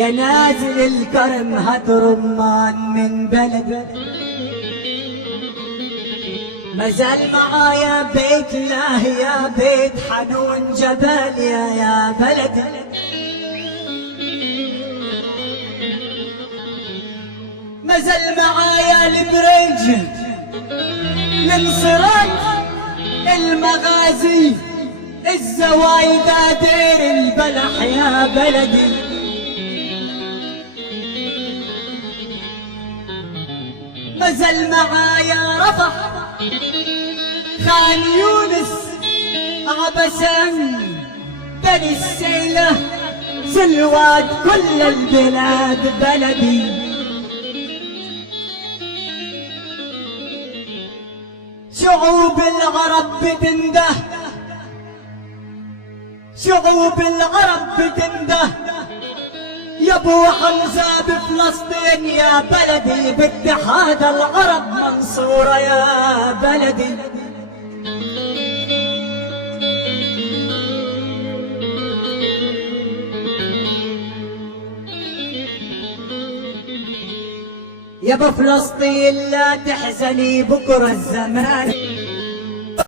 يا نازل الكرم هات رمان من بلد. مازال معايا بيت الله يا بيت حنون جبال يا بلد. مازال معايا البرنج الانصراف المغازي الزوايد دير البلح يا بلدي. مازال معايا رفح خان يونس عبسان بني السيلة سلوات كل البلاد بلدي. شعوب العرب بتنده شعوب العرب بتنده يا ابو حمزة بفلسطين يا بلدي باتحاد العرب منصورة يا بلدي. يا ابو فلسطين لا تحزني بكره الزمان